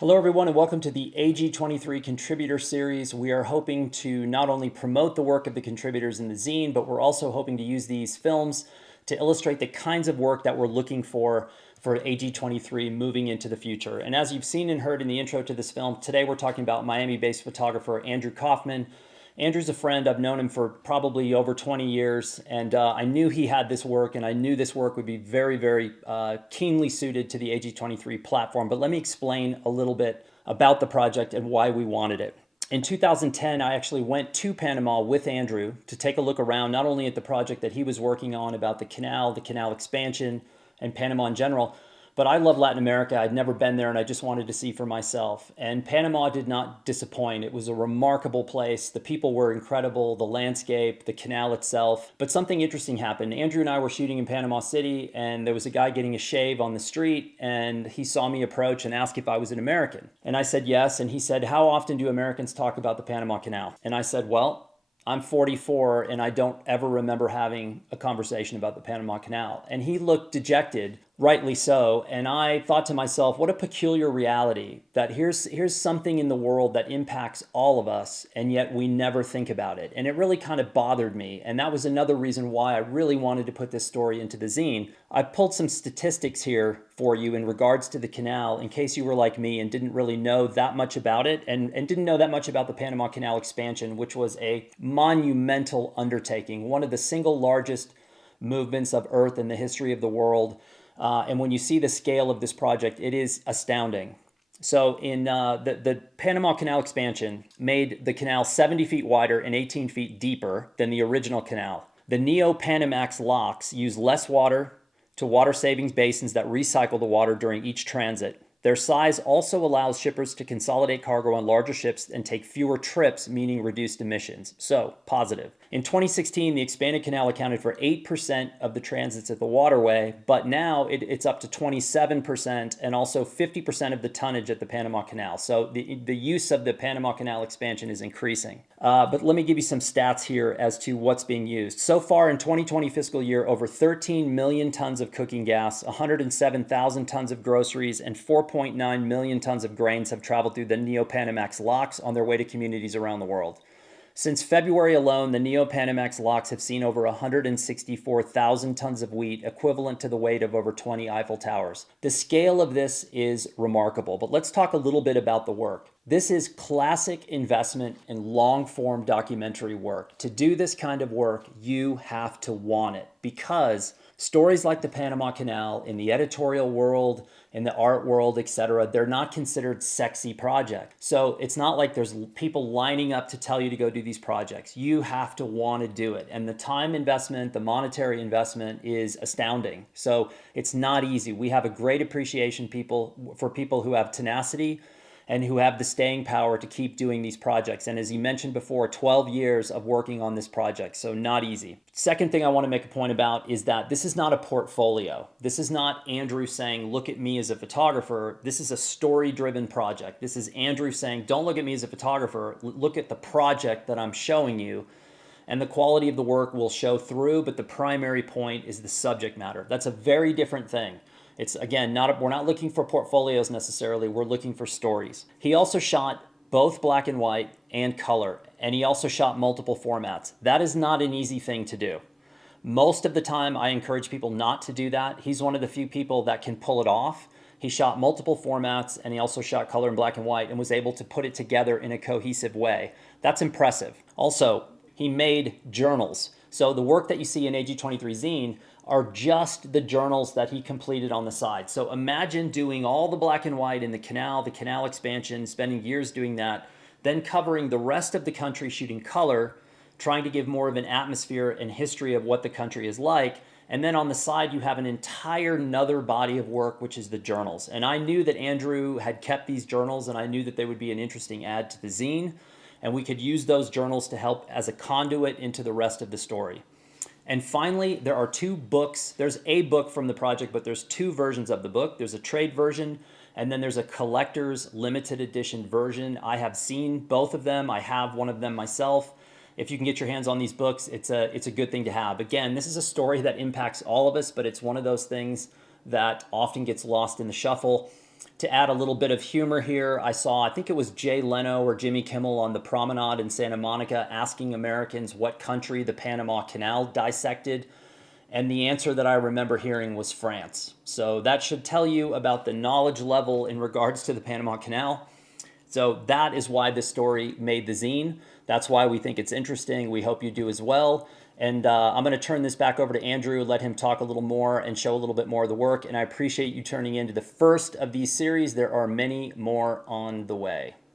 Hello everyone and welcome to the AG23 Contributor Series. We are hoping to not only promote the work of the contributors in the zine, but we're also hoping to use these films to illustrate the kinds of work that we're looking for AG23 moving into the future. And as you've seen and heard in the intro to this film, today we're talking about Miami-based photographer Andrew Kaufman. Andrew's a friend. I've known him for probably over 20 years, and I knew he had this work, and I knew this work would be very keenly suited to the AG23 platform. But let me explain a little bit about the project and why we wanted it. In 2010, I actually went to Panama with Andrew to take a look around, not only at the project that he was working on about the canal expansion, and Panama in general, but I love Latin America. I'd never been there and I just wanted to see for myself. And Panama did not disappoint. It was a remarkable place. The people were incredible, the landscape, the canal itself. But something interesting happened. Andrew and I were shooting in Panama City and there was a guy getting a shave on the street and he saw me approach and asked if I was an American. And I said yes. And he said, "How often do Americans talk about the Panama Canal?" And I said, "Well, I'm 44 and I don't ever remember having a conversation about the Panama Canal." And he looked dejected, rightly so. And I thought to myself, what a peculiar reality that here's something in the world that impacts all of us, and yet we never think about it. And it really kind of bothered me. And that was another reason why I really wanted to put this story into the zine. I pulled some statistics here for you in regards to the canal in case you were like me and didn't really know that much about it and didn't know that much about the Panama Canal expansion, which was a monumental undertaking, one of the single largest movements of Earth in the history of the world. And when you see the scale of this project, it is astounding. So in the Panama Canal expansion made the canal 70 feet wider and 18 feet deeper than the original canal. The Neo-Panamax locks use less water to water savings basins that recycle the water during each transit. Their size also allows shippers to consolidate cargo on larger ships and take fewer trips, meaning reduced emissions. So, positive. In 2016, the expanded canal accounted for 8% of the transits at the waterway, but now it's up to 27% and also 50% of the tonnage at the Panama Canal. So the use of the Panama Canal expansion is increasing. But let me give you some stats here as to what's being used. So far in 2020 fiscal year, over 13 million tons of cooking gas, 107,000 tons of groceries, and 4.9 million tons of grains have traveled through the Neo-Panamax locks on their way to communities around the world. Since February alone, the Neo-Panamax locks have seen over 164,000 tons of wheat, equivalent to the weight of over 20 Eiffel Towers. The scale of this is remarkable, but let's talk a little bit about the work. This is classic investment in long-form documentary work. To do this kind of work, you have to want it, because stories like the Panama Canal in the editorial world, in the art world, etc., they're not considered sexy projects. So it's not like there's people lining up to tell you to go do these projects. You have to want to do it. And the time investment, the monetary investment is astounding. So it's not easy. We have a great appreciation for people who have tenacity and who have the staying power to keep doing these projects. And as you mentioned before, 12 years of working on this project, so not easy. Second thing I want to make a point about is that this is not a portfolio. This is not Andrew saying, look at me as a photographer. This is a story-driven project. This is Andrew saying, don't look at me as a photographer, look at the project that I'm showing you. And the quality of the work will show through, but the primary point is the subject matter. That's a very different thing. It's, again, we're not looking for portfolios necessarily, we're looking for stories. He also shot both black and white and color, and he also shot multiple formats. That is not an easy thing to do. Most of the time, I encourage people not to do that. He's one of the few people that can pull it off. He shot multiple formats, and he also shot color and black and white and was able to put it together in a cohesive way. That's impressive. Also, he made journals. So the work that you see in AG23 Zine are just the journals that he completed on the side. So imagine doing all the black and white in the canal expansion, spending years doing that, then covering the rest of the country shooting color, trying to give more of an atmosphere and history of what the country is like. And then on the side, you have an entire another body of work, which is the journals. And I knew that Andrew had kept these journals, and I knew that they would be an interesting add to the zine. And we could use those journals to help as a conduit into the rest of the story. And finally, there are two books. There's a book from the project, but there's two versions of the book. There's a trade version, and then there's a collector's limited edition version. I have seen both of them. I have one of them myself. If you can get your hands on these books, it's a good thing to have. Again, this is a story that impacts all of us, but it's one of those things that often gets lost in the shuffle. to add a little bit of humor here, I think it was Jay Leno or Jimmy Kimmel on the promenade in Santa Monica asking Americans what country the Panama Canal dissected. And the answer that I remember hearing was France. So that should tell you about the knowledge level in regards to the Panama Canal. So that is why this story made the zine. That's why we think it's interesting. We hope you do as well. And I'm going to turn this back over to Andrew, let him talk a little more and show a little bit more of the work. And I appreciate you turning into the first of these series. There are many more on the way.